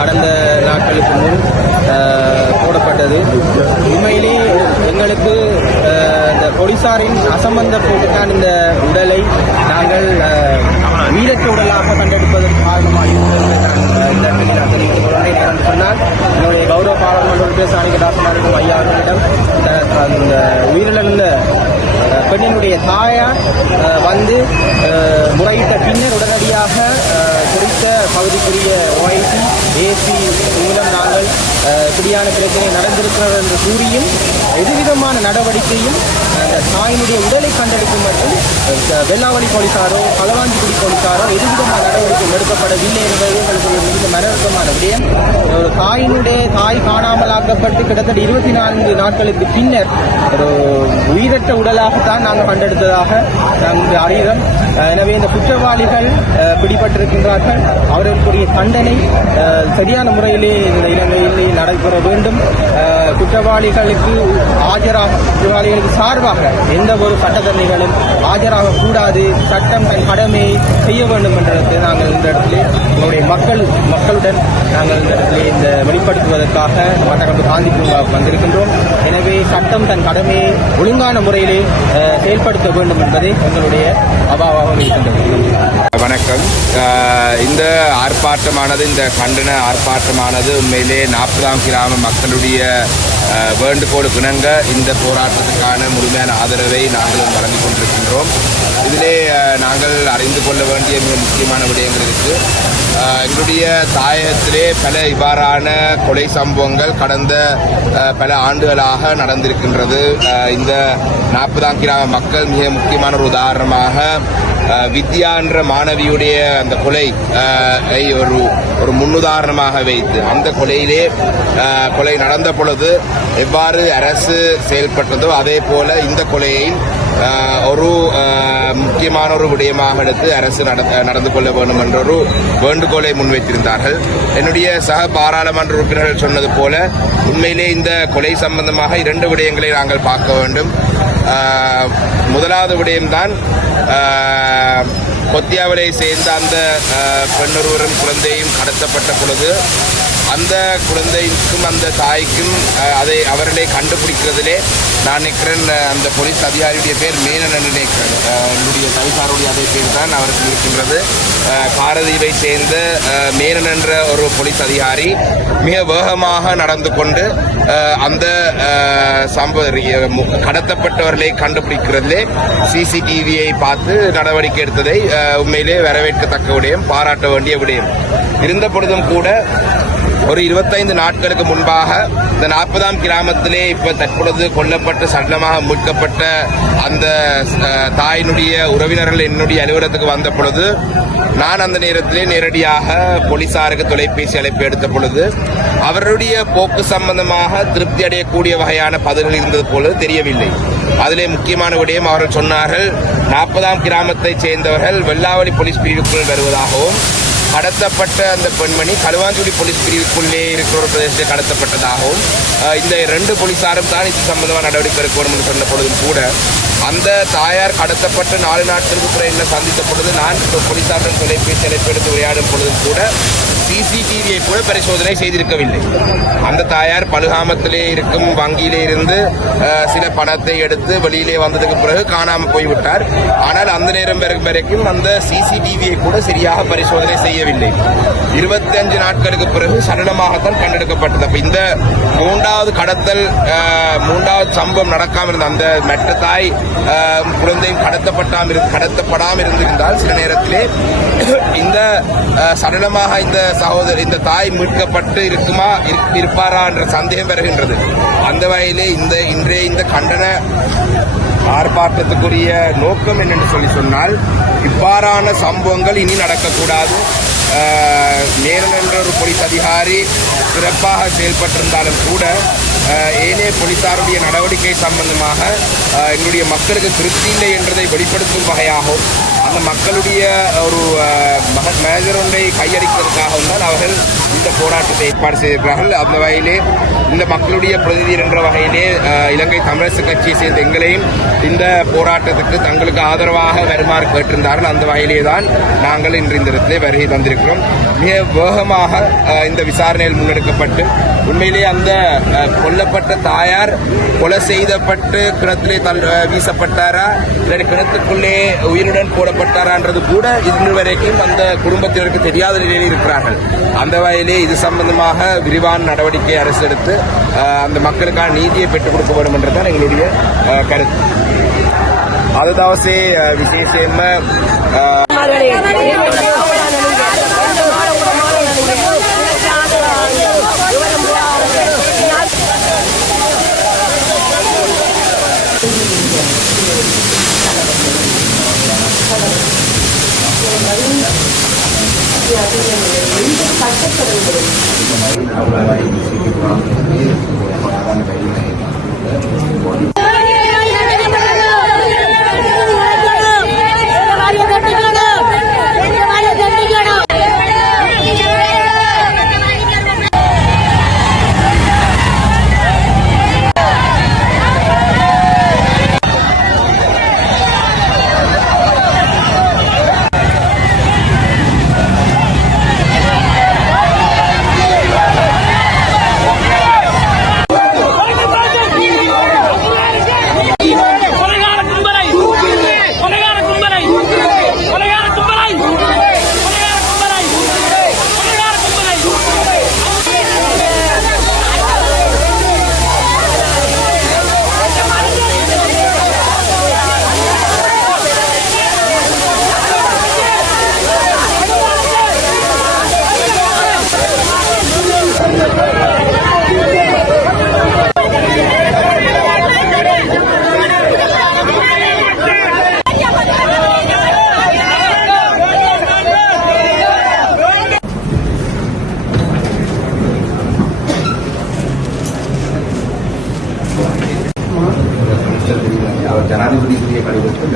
கடந்த நாட்களுக்கு முன் போடப்பட்டது. உண்மையிலே எங்களுக்கு இந்த போலீசாரின் அசம்பந்தப்பட்டுத்தான் இந்த உடலை நாங்கள் உயிரற்ற உடலாக கண்டெடுப்பதற்கு காரணமாக சொன்னால் என்னுடைய கௌரவ பாராளுமன்ற சாணிக தாசனாருக்கும் ஐயாவிடம் இந்த உயிரிழந்த பெண்ணினுடைய தாயார் வந்து முறையிட்ட பின்னர் உடனடியாக குறித்த பகுதிக்குரிய ஓஐசி ஏசி மூலம் நாங்கள் இப்படியான பிரச்சனை நடந்திருக்கிறது என்று கூறியும் எதுவிதமான நடவடிக்கையும் அந்த தாயினுடைய உடலை கண்டெடுக்கும் மற்றும் வெள்ளாவளி போலீசாரோ களவாஞ்சிக்குடி போலீசாரோ எதுவிதமான நடவடிக்கை எடுக்கப்படவில்லை என்பது எங்களுக்கு மிகுந்த மனவருத்தமான விடயம். ஒரு தாய் காணாமலாக்கப்பட்டு கிட்டத்தட்ட 24 நாட்களுக்கு பின்னர் ஒரு உயிரற்ற உடலாகத்தான் நாங்கள் கண்டெடுத்ததாக நாங்கள் அறிகிறோம். எனவே இந்த குற்றவாளிகள் பிடிபட்டிருக்கின்றார்கள். அவர்களுக்குரிய தண்டனை சரியான முறையிலே இந்த இலங்கையிலே நடைபெற வேண்டும். குற்றவாளிகளுக்கு குற்றவாளிகளுக்கு சார்பாக எந்த ஒரு சட்டத்தரணிகளும் ஆஜராக கூடாது. சட்டம் தன் கடமையை செய்ய வேண்டும் என்றதை நாங்கள் இந்த இடத்திலே எங்களுடைய மக்களுடன் நாங்கள் இந்த இடத்திலே இந்த வெளிப்படுத்துவதற்காக மட்டக்களப்பு காந்தி பூங்காவுக்கு வந்திருக்கின்றோம். எனவே சட்டம் தன் கடமையை ஒழுங்கான முறையிலே செயல்படுத்த வேண்டும் என்பதை எங்களுடைய அபாவாக இருக்கின்றது. வணக்கம். இந்த ஆர்ப்பாட்டமானது, இந்த கண்டன ஆர்ப்பாட்டமானது உண்மையிலே 40ஆம் கிராம மக்களுடைய வேண்டுகோளுக்கு இணங்க இந்த போராட்டத்துக்கான முழுமையான ஆதரவை நாங்கள் வழங்கிக் கொண்டிருக்கின்றோம். இதிலே நாங்கள் அறிந்து கொள்ள வேண்டிய மிக முக்கியமான விடயங்கள் இருக்கு. எங்களுடைய தாயகத்திலே பல இவ்வாறான கொலை சம்பவங்கள் கடந்த பல ஆண்டுகளாக நடந்திருக்கின்றது. இந்த 40ஆம் கிராம மக்கள் மிக முக்கியமான ஒரு உதாரணமாக வித்யா என்ற மாணவியுடைய அந்த கொலை ஒரு முன்னுதாரணமாக வைத்து அந்த கொலை நடந்த பொழுது எவ்வாறு அரசு செயல்பட்டதோ அதே போல இந்த கொலையை ஒரு முக்கியமான ஒரு விடயமாக எடுத்து அரசு நடந்து கொள்ள வேண்டும் என்ற ஒரு வேண்டுகோளை முன்வைத்திருந்தார்கள். என்னுடைய சக பாராளுமன்ற உறுப்பினர்கள் சொன்னது போல உண்மையிலே இந்த கொலை சம்பந்தமாக 2 விடயங்களை நாங்கள் பார்க்க வேண்டும். முதலாவது விடயம்தான் கொத்தியாவிலை சேர்ந்த அந்த பெண்ணொருவரும் குழந்தையும் கடத்தப்பட்ட பொழுது அந்த குழந்தைக்கும் அந்த தாய்க்கும் அவர்களை கண்டுபிடிக்கிறதிலே நான் நினைக்கிறேன் அந்த போலீஸ் அதிகாரியுடைய பேர் மேனன் என்று நினைக்கிறேன். என்னுடைய தவிசாருடைய அதே பேர் தான் அவருக்கு இருக்கின்றது. பாரதீவை சேர்ந்த மேனன் என்ற ஒரு போலீஸ் அதிகாரி மிக வேகமாக நடந்து கொண்டு அந்த கடத்தப்பட்டவர்களை கண்டுபிடிக்கிறதிலே சிசிடிவியை பார்த்து நடவடிக்கை எடுத்ததை உண்மையிலே வரவேற்கத்தக்க விடயம், பாராட்ட வேண்டிய விடயம். இருந்த பொழுதும் கூட ஒரு 25 நாட்களுக்கு முன்பாக இந்த 40ஆம் கிராமத்திலே இப்ப தற்பொழுது கொல்லப்பட்டு சடலமாக மீட்கப்பட்ட அந்த தாயினுடைய உறவினர்கள் என்னுடைய அலுவலகத்துக்கு வந்த பொழுது நான் அந்த நேரத்திலே நேரடியாக போலீசாருக்கு தொலைபேசி அழைப்பு எடுத்த பொழுது அவருடைய போக்கு சம்பந்தமாக திருப்தி அடையக்கூடிய வகையான பதில்கள் இருந்தது போல தெரியவில்லை. அதிலே முக்கியமான விடயம் அவர்கள் சொன்னார்கள், 40ஆம் கிராமத்தை சேர்ந்தவர்கள் வெள்ளாவளி போலீஸ் பிரிவுக்குள் வருவதாகவும் கடத்தப்பட்ட அந்த பெண்மணி களுவாஞ்சுடி போலீஸ் பிரிவுக்குள்ளே இருக்கிற ஒரு பிரதேசத்தில் கடத்தப்பட்டதாகவும் இந்த 2 போலீசாரும் தான் இது சம்பந்தமாக நடவடிக்கை எடுக்க வேண்டும் என்று சொன்ன பொழுதும் கூட அந்த தாயார் கடத்தப்பட்ட 4 நாட்களுக்கு பிறகு என்ன சந்தித்த பொழுது நான் போலீசாருடன் தொலைபேசி எடுத்து உரையாடும் பொழுதும் கூட சிசிடிவியை கூட பரிசோதனை செய்திருக்கவில்லை. அந்த தாயார் பலுகாமத்திலே இருக்கும் வங்கியிலே இருந்து சில பணத்தை எடுத்து வெளியிலே வந்ததுக்கு பிறகு காணாமல் போய்விட்டார். ஆனால் அந்த நேரம் வரைக்கும் அந்த சிசிடிவியை கூட சரியாக பரிசோதனை செய்யவில்லை. 25 நாட்களுக்கு பிறகு சடலமாகத்தான் கண்டெடுக்கப்பட்டது. அப்ப இந்த 3வது கடத்தல் 3வது சம்பவம் நடக்காமல் இருந்த அந்த மெட்ட தாய் குழந்தையும் கடத்தப்படாமல் இருந்திருந்தால் சில நேரத்திலே இந்த சடலமாக இந்த தாய் மீட்கப்பட்டு இருப்பாரா என்ற சந்தேகம் வருகின்றது. அந்த வகையிலே இன்றைய இந்த கண்டன ஆர்ப்பாட்டத்துக்குரிய நோக்கம் என்னென்று சொன்னால் இவ்வாறான சம்பவங்கள் இனி நடக்கக்கூடாது. நேரன் என்ற ஒரு போலீஸ் அதிகாரி சிறப்பாக செயல்பட்டிருந்தாலும் கூட ஏனைய போலீசாருடைய நடவடிக்கை சம்பந்தமாக எங்களுடைய மக்களுக்கு திருப்தி இல்லை என்றதை வெளிப்படுத்தும் வகையாகவும் அந்த மக்களுடைய ஒரு மேஜர் ஒன்றை கையடிப்பதற்காகவும் தான் அவர்கள் இந்த போராட்டத்தை ஏற்பாடு செய்திருக்கிறார்கள். அந்த வகையிலே இந்த மக்களுடைய பிரதிநிதி என்ற வகையிலே இலங்கை தமிழரசு கட்சியை சேர்ந்த எங்களையும் இந்த போராட்டத்துக்கு தங்களுக்கு ஆதரவாக வருமாறு கேட்டிருந்தார்கள். அந்த வகையிலே தான் நாங்கள் இன்று இந்த இடத்திலே வருகை தந்திருக்கிறோம். மிக வேகமாக இந்த விசாரணையில் முன்னெடுக்கப்பட்டு உண்மையிலேயே அந்த கொல்லப்பட்ட தாயார் கொலை செய்தப்பட்டு கிணத்திலே வீசப்பட்டாரா இல்லை கிணத்துக்குள்ளே உயிருடன் போடப்பட்டாரான்றது கூட இன்று வரைக்கும் அந்த குடும்பத்தினருக்கு தெரியாத நிலையில் இருக்கிறார்கள். அந்த வகையிலே இது சம்பந்தமாக விரிவான நடவடிக்கை அரசு எடுத்து அந்த மக்களுக்கான நீதியை பெற்றுக் கொடுக்க வேண்டும் என்றுதான் எங்களுடைய கருத்து. அதுதாவசே விசேஷ ஜனாதிபதிக்குரிய கடிதத்தில்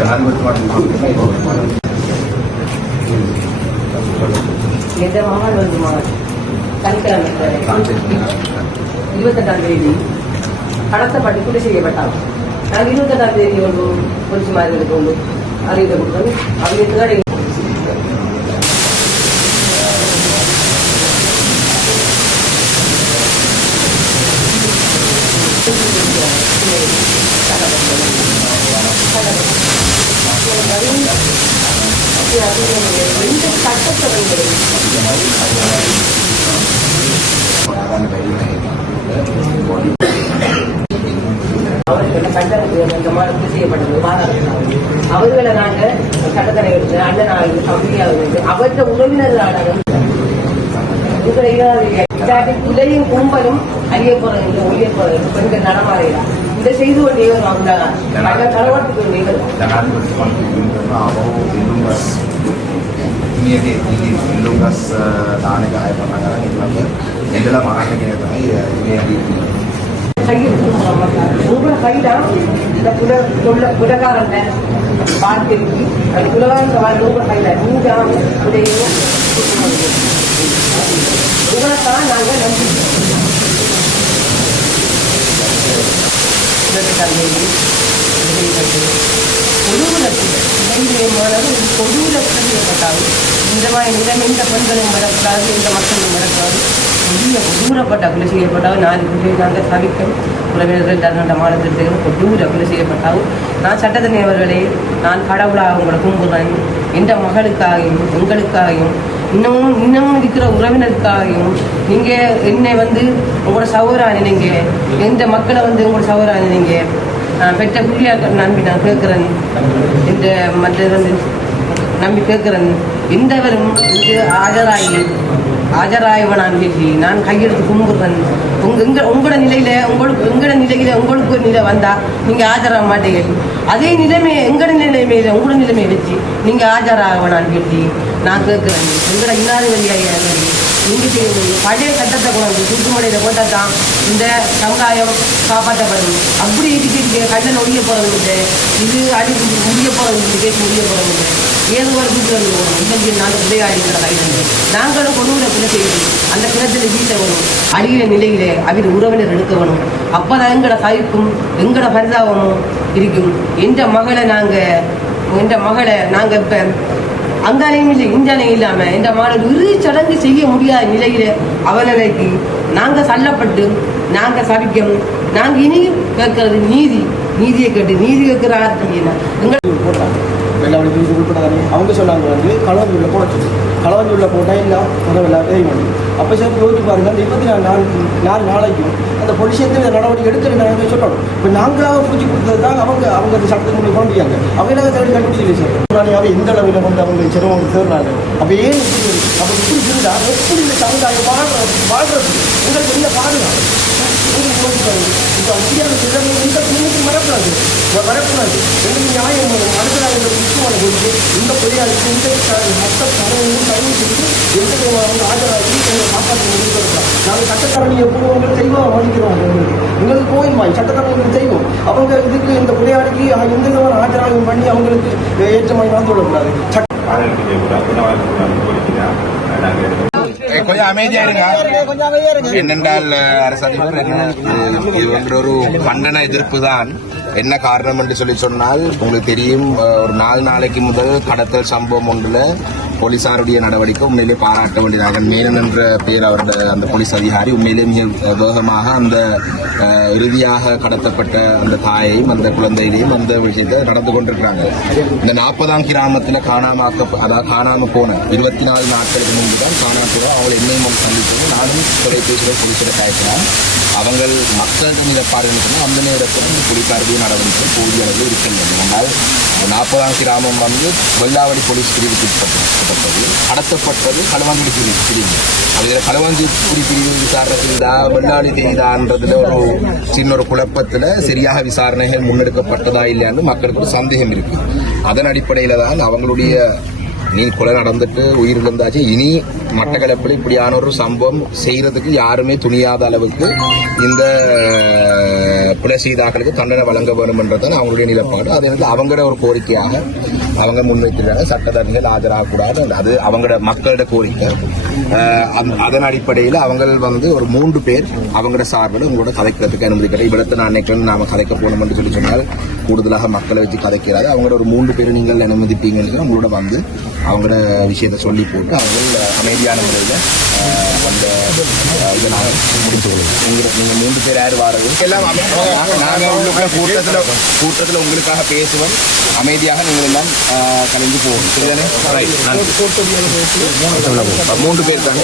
எந்த மகள் வந்து சனிக்கிழமை 28ஆம் தேதி கடத்தப்பட்டு கொலை செய்யப்பட்டாங்க. நாங்கள் 28ஆம் தேதி ஒன்று பொலிசி மாறுகளுக்கு ஒன்று அறிவிக்க கொடுத்தோம். அவங்க அவர்களை நாங்க சட்டத்தனை எடுத்து அண்ணனாக தம்பியாக அவற்றை உறவினர்களாக இதையும் கும்பலும் அறிய போறது ஒழிய போறது பெண்கள் நடமாறையா இந்த செய்து கொண்டே அவங்க தளவாட்டுக்கு ඉල්ලුම්ගස් දාන එක ආය පටන් ගන්න ඉන්නම එදලා මහන්න කියන තමයි මේ අදීති உங்களை கைதான் இந்த புலகாரன் பார்த்து அது புலகாரன் உங்க கையில நீங்க உங்களை தான் நாங்கள் நம்பி இந்த மாதிரி நிலம் எந்த பெண்களும் வரக்கூடாது எந்த மக்களும் வரக்கூடாது கொடூரப்பட்ட கொலை செய்யப்பட்டாலும் 4 பேர் நாங்கள் தவிக்கும் உறவினர்கள் தன்னோட மாநிலத்திற்கு கொடூர கொலை செய்யப்பட்டாலும் நான் சட்டத்தனை அவர்களே நான் கடவுளாக உங்களை கும்புறேன் எந்த மகளுக்காகவும் எங்களுக்காகவும் இன்னமும் இருக்கிற உறவினருக்காகவும் நீங்கள் என்னை வந்து உங்களோட சகோதரா நினைங்க எந்த மக்களை வந்து உங்களோட சகோதரா நினைங்க பெற்ற புள்ளியாக நம்பி நான் கேட்குறேன் இந்த மற்ற வந்து நம்பி கேட்குறேன் எந்தவரும் இது ஆஜராயவனான் சொல்லி நான் கையெழுத்து கும்பிடுறேன் உங்களோட நிலையில உங்களுக்கு ஒரு நிலை வந்தா நீங்க ஆஜராக மாட்டீங்க அதே நிலைமையை எங்களோட நிலைமையில உங்களோட நிலைமையை வச்சு நீங்க ஆஜராகவனான் சொல்லி நான் கேட்குறேன் எங்களோட இனாதிபதியாக நீங்க பழைய சட்டத்தை கொண்டு சுற்றுமடையில போட்டால் தான் இந்த சமுதாயம் காப்பாற்றப்படும் அப்படி இருக்கு கண்ணன் ஒழிய போறது இது அடி முடிய போறது கேட்டு முடிய போறது ஏதோ ஒரு வீட்டு வந்து போகணும் இன்றைக்கு நாங்கள் விளையாடிக்கிற கைது நாங்களும் கொண்டு பிள்ளை செய்து அந்த கிணத்துல வீட்டை வேணும் அடியில நிலையிலே அவர் உறவினர் எடுக்க வேணும் அப்போதான் எங்களோட சகிப்பும் எங்களோட பரிதாபமும் இருக்கும். எந்த மகளை நாங்கள் இப்போ அங்காலையும் இல்லை இஞ்சாலையும் இல்லாமல் இந்த மாதிரி இறுதி சடங்கு செய்ய முடியாத நிலையில அவர்களுக்கு நாங்கள் சல்லப்பட்டு நாங்கள் சபிக்கும். நாங்கள் இனியும் கேட்கறது நீதியை கேட்டு நீதி கேட்கிறார் அவங்க சொன்னாங்க வந்து களவஞ்சூர்ல போட்டால் எல்லாம் உறவெல்லாம் தெரியும். அப்போ சார் யோசிச்சு பாருங்க அந்த 24 நாளைக்கும் அந்த பொலிசியத்தில் நடவடிக்கை எடுத்துருந்தாங்க சொல்லணும். இப்போ நாங்களாக பூச்சி கொடுத்தது தான் அவங்க அந்த சட்டத்துக்கு முன்னாடி கொண்டிருக்காங்க. அவங்க தேடி கண்டுபிடிச்சிല്ലേ சார் முன்னாடியாவே எந்த அளவில் வந்து அவங்க சிரமம் தேர்றாங்க. அப்போ ஏன் அப்போ இப்படி இருந்தால் எப்படி இந்த சமுதாயம் வாழ்றது எங்களுக்கு என்ன பாதுகாப்பு இப்போ அப்படியான சிறந்த எந்த பிள்ளைக்கும் வரக்கூடாது. எங்களுக்கு நியாயம் அடுத்ததாக இந்த முக்கியமான பொறுப்பு இந்த பொறியாளருக்கு இந்த மற்ற தலைவர்களும் கைது செய்து எந்த விதமாக ஆஜராகி எங்களை காப்பாற்றி கொடுக்கலாம். நாங்கள் சட்டத்தரணி எப்போது செய்வோம் வகிக்கிறோம். எங்களுக்கு கோயில் சட்டத்தரணி செய்வோம். அவங்க இதுக்கு இந்த பொறியாளிக்கு எந்த விதமான ஆஜராகம் பண்ணி அவங்களுக்கு ஏற்றமாக வந்து விடக்கூடாது. கொஞ்சம் அமைதியா இருங்க. என்னென்றால் அரசு அதிபர் இது வந்து ஒரு கண்டன எதிர்ப்பு தான். என்ன காரணம் என்று சொன்னால் உங்களுக்கு தெரியும், ஒரு 4 நாளைக்கு முதல் கடத்தல் சம்பவம் ஒன்றில் போலீசாருடைய நடவடிக்கை உண்மையிலே பாராட்ட வேண்டியதாக. மேனன் என்ற பெயர் அவருடைய அந்த போலீஸ் அதிகாரி உண்மையிலே மிக வேகமாக அந்த இறுதியாக கடத்தப்பட்ட அந்த தாயையும் அந்த குழந்தையிலையும் அந்த விஷயத்தை நடந்து கொண்டிருக்கிறாங்க. இந்த 40ஆம் கிராமத்தில் காணாம போன 24 நாட்களுக்கு முன்பு தான் காணாம போன அவங்களை என்னையும் ஒன்று சந்தித்து நானும் தொலைபேசியில் போலீஸில் கேட்கலாம். அவங்கள் மக்களிடம் இதை பாருங்கன்னா அந்த நேரத்தில் இந்த குடிக்காரர்களுடைய நடவடிக்கை போதிய அளவில் இருக்கின்றது. ஆனால் 40ஆம் கிராமம் வந்து வெள்ளாவடி போலீஸ் பிரிவுக்கு கடத்தப்பட்டது களுவாஞ்சுடி பிரிவு. அதில் களுவாஞ்சுடி பிரிவு விசாரணை செய்தா வெள்ளாடி செய்தான்றதுல ஒரு சின்ன ஒரு குழப்பத்தில் சரியாக விசாரணைகள் முன்னெடுக்கப்பட்டதா இல்லையான்னு மக்களுக்கு ஒரு சந்தேகம் இருக்கு. அதன் அடிப்படையில் தான் அவங்களுடைய கொலை நடந்துட்டு உயிரிழந்தாச்சு. இனி மட்டக்களப்பில் இப்படியான ஒரு சம்பவம் செய்யறதுக்கு யாருமே துணியாத அளவுக்கு இந்த பிழை செய்தாக்களுக்கு தண்டனை வழங்க வேண்டும் என்றதான் அவங்களுடைய நிலப்பாடு. அதே நேரத்தில் அவங்களோட ஒரு கோரிக்கையாக அவங்க முன்வைக்கிறாங்க, சட்டத்தரணிகள் ஆஜராகக்கூடாது. அது அவங்களோட மக்களோட கோரிக்கை. அதன் அடிப்படையில் அவங்க வந்து ஒரு 3 பேர் அவங்களோட சார்பில் உங்களோட கதைக்கிறதுக்கு அனுமதிக்கிறேன். இவ்வளத்தை நான் நினைக்கிறேன் நாம கதைக்க போகணும் என்று சொன்னால் கூடுதலாக மக்களை வச்சு கதைக்கிறாரு. அவங்களோட ஒரு 3 பேர் நீங்கள் அனுமதிப்பீங்கன்னு உங்களோட வந்து அவங்களோட விஷயத்தை சொல்லி போட்டு அவங்க அமைதியான முறையில் அந்த இதை நாங்கள் முடிச்சுக்கொள்ளும். நீங்கள் 3 பேர் யார் வாரது எல்லாம் நாங்கள் உள்ள கூட்டத்தில் உங்களுக்காக பேசுவோம். அமைதியாக நீங்கள் எல்லாம் கலந்து போவோம். சரிதானே? ரைட். 3 பேர் தானே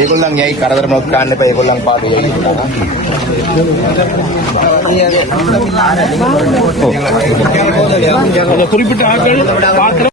ඒගොල්ලන් යයි කරදරමක් ගන්න එපා. ඒගොල්ලන් පාඩු යයි. குறிப்பிட்ட ஆட்கள் பார்க்கிற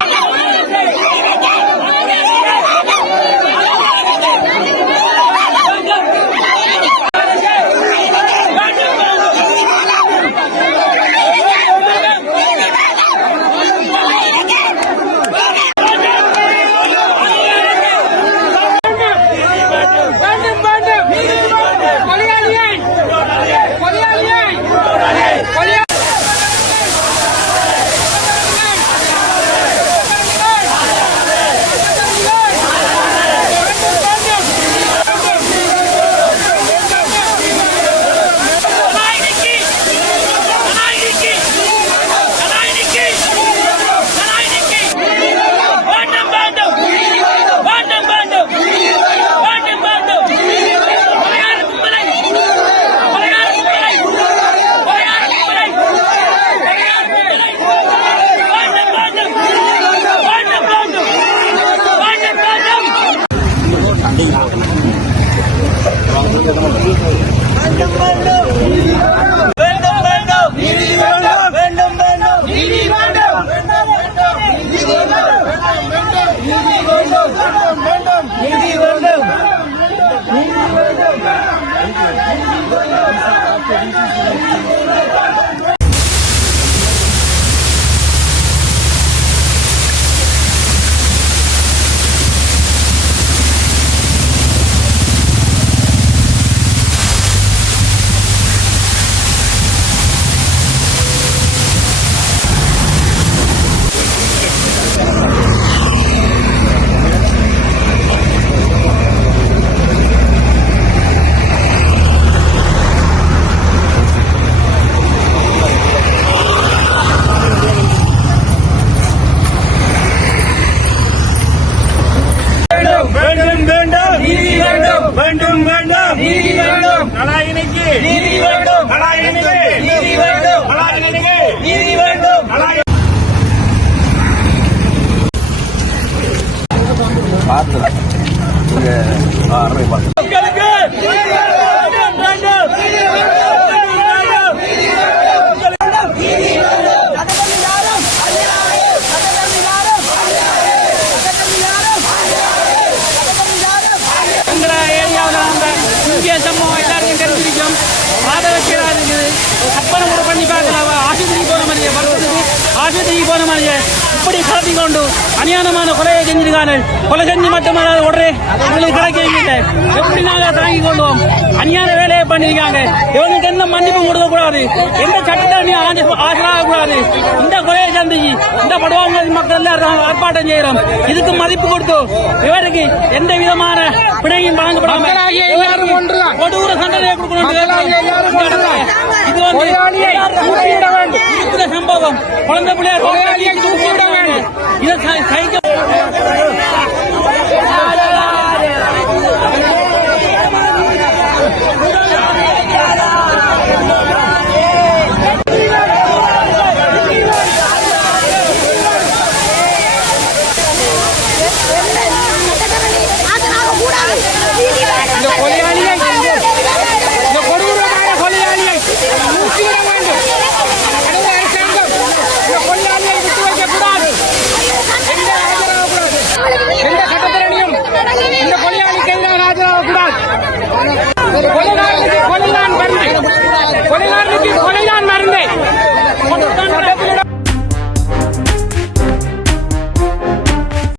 நீதி வேண்டும் நலாயினுக்கு நீதி வேண்டும் நலாயினுக்கு நீதி வேண்டும் நலாயினுக்கு பார்த்து இங்கே அறுவை பார்த்து மக்களுக்கு நீதி வேண்டும் வேண்டும் நீதி வேண்டும் நீதி வேண்டும் நீதி வேண்டும் சட்டவிரோதம் அநியாயம் சட்டவிரோதம் எங்கள ஏரியாவில் அந்த முக்கிய சம்பவம் எல்லாருக்கும் தெரிஞ்சிருக்கும் பாதகச்சீராக இருக்குது கற்பனை கூட பண்ணி பார்க்கலாம் ஆஸ்பத்திரிக்கு போன மாதிரியே படுத்துட்டு ஆஸ்பத்திரிக்கு போன மாதிரியே இப்படி கலத்தி கொண்டு அநியாயமான கொலையை செஞ்சிருக்காங்க கொலை செஞ்சு மட்டுமல்ல உடனே உங்களுக்கு கிடைக்கல எப்படி நாங்கள் தாங்கி கொள்வோம் அநியாய வேலையை பண்ணியிருக்காங்க இவனுக்கு எந்த மன்னிப்பும் கொடுக்கக்கூடாது எந்த சட்டத்தையும் ஆஜராகக்கூடாது இந்த கொலையை சந்திச்சு இந்த படுவாங்க மக்கள் எல்லாம் ஆர்ப்பாட்டம் செய்யறோம் இதுக்கு மதிப்பு கொடுத்து இவருக்கு எந்த விதமான பிணையும் வழங்கப்படாம கொடூர தண்டனை கொடுக்கணும் இது வந்து சம்பவம் குழந்தை பிள்ளையார்